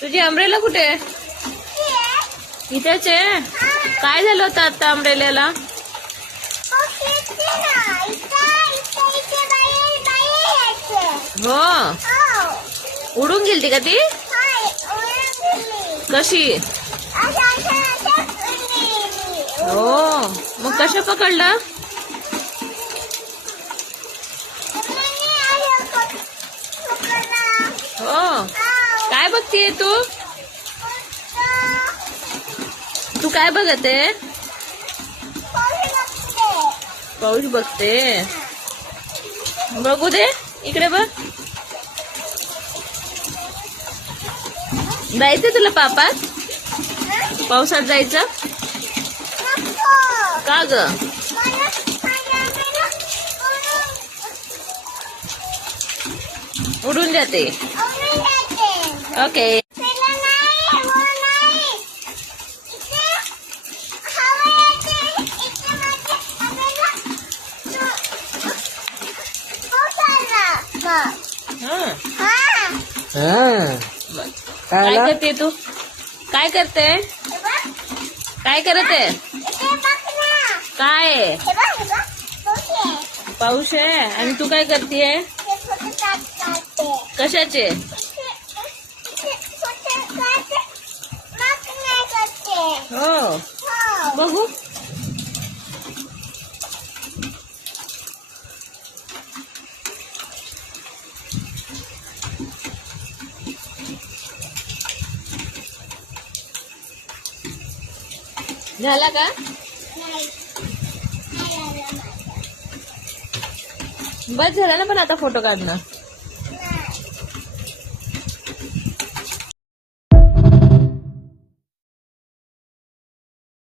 तुझी अम्ब्रेला कुठे आहे? इथेच आहे. काय झालं होतं आता अम्ब्रेल्याला? हो, उडून गेलती का ती? कशी? हो, मग कसं पकडलं? हो, काय बघतीये तू? तू काय बघते? पाऊस बघते. बघू दे, इकडे बघ. जायचं तुला पापात? पावसात जायचं का ग? उडून जाते. ओके. काय करते तू? काय करते? काय करत आहे? काय? पाऊस आहे आणि तू काय करतेय? कशाचे? हो, बघू. झाला का? बस झाला ना, पण आता फोटो काढणं.